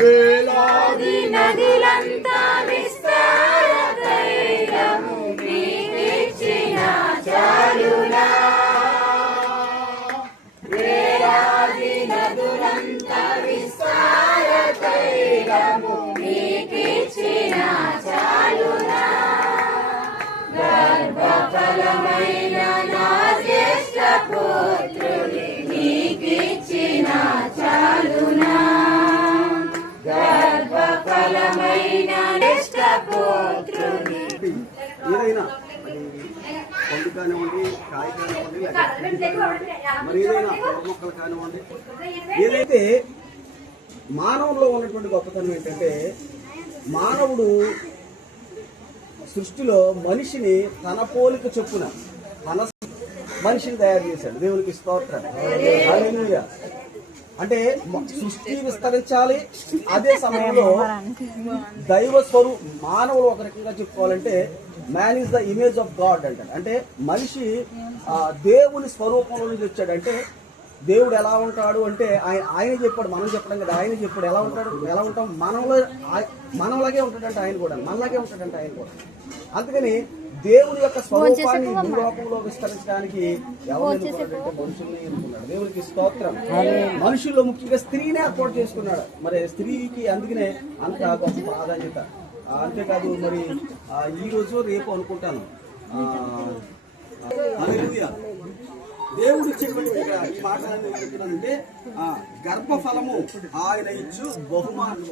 వేలాది నదులంతా విస్తార తైలము నీకిచ్చిన చాలునా. వేలాది నదులంతా విస్తార తైలము నీకిచ్చిన చాలునా. గర్భఫలమైన నా జ్యేష్ఠ పుత్రుని నీకిచ్చిన చాలునా. గర్భఫలమైన జ్యేష్ఠ పుత్రుని. ఏదైనా పండు కానివ్వండి, కాయ కానివ్వండి, మరి ఏదైనా మొక్కలు కానివ్వండి, ఏదైతే మానవుల్లో ఉన్నటువంటి గొప్పతనం ఏంటంటే మానవుడు సృష్టిలో మనిషిని తన పోలిక చొప్పున తన మనిషిని తయారు చేశాడు. దేవునికి స్తోత్రం. హల్లెలూయా. అంటే సృష్టి విస్తరించాలి, అదే సమయంలో దైవ మానవులు ఒక రకంగా చెప్పుకోవాలంటే man is the image of God అంటారు. అంటే మనిషి దేవుని స్వరూపంలో నుంచి వచ్చాడు. అంటే దేవుడు ఎలా ఉంటాడు అంటే ఆయన చెప్పాడు, మనం చెప్పడం కదా. ఆయన చెప్పాడు ఎలా ఉంటాం మనలాగే ఉంటాడంటే ఆయన కూడా, మనలాగే ఉంటాడంటే ఆయన కూడా. అందుకని దేవుని యొక్క స్వరూపాన్ని భూలోకంలో విస్తరించడానికి ఎవరు ఎన్నుకున్నాడంటే మనుషుల్ని ఎన్నుకున్నాడు. దేవునికి స్తోత్రం. మనుషుల్లో ముఖ్యంగా స్త్రీనే ఏర్పాటు చేసుకున్నాడు. మరి స్త్రీకి అందుకనే అంత గొప్ప ప్రాధాన్యత. అంతేకాదు మరి ఈ రోజు రేపు అనుకుంటాను హల్లెలూయా దేవుడు ఇచ్చేటువంటి ఈ మాటలన్నీ చెప్తున్నానంటే గర్భఫలము ఆయన ఇచ్చు బహుమానం.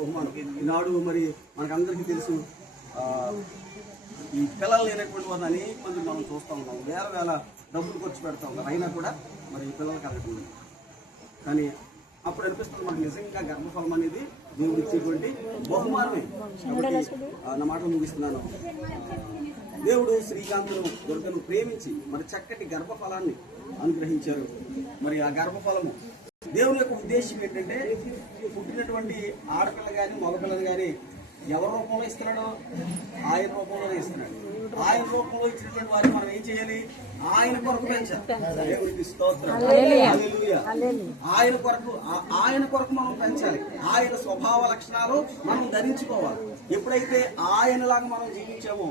ఈనాడు మరి మనకందరికీ తెలుసు ఈ పిల్లలు లేనటువంటి వారిని అనేక మంది మనం చూస్తూ ఉన్నాం. వేల డబ్బులు ఖర్చు పెడతా ఉన్నారు, అయినా కూడా మరి పిల్లలు కలగకుండా. కానీ అప్పుడు అనిపిస్తుంది మనకు నిజంగా గర్భఫలం అనేది దేవుడు ఇచ్చేటువంటి బహుమానమే. కాబట్టి నా మాటలు ముగిస్తున్నాను. దేవుడు శ్రీకాంతును దుర్గను ప్రేమించి మరి చక్కటి గర్భఫలాన్ని అనుగ్రహించారు. మరి ఆ గర్భఫలము దేవుని యొక్క ఉద్దేశం ఏంటంటే పుట్టినటువంటి ఆడపిల్ల కానీ మగపిల్లలు కానీ ఎవరి రూపంలో ఇస్తున్నాడో ఆయన రూపంలోనే ఇస్తున్నాడు. ఆయన రూపంలో ఇచ్చినటువంటి వారిని మనం ఏం చేయాలి? ఆయన కొరకు పెంచాలి. దేవునికి స్తోత్రం. హల్లెలూయా. ఆయన కొరకు మనం పెంచాలి. ఆయన స్వభావ లక్షణాలు మనం ధరించుకోవాలి. ఎప్పుడైతే ఆయనలాగా మనం జీవించామో,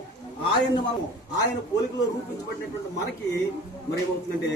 ఆయన పోలికలో రూపించబడినటువంటి మనకి మరి ఏమవుతుందంటే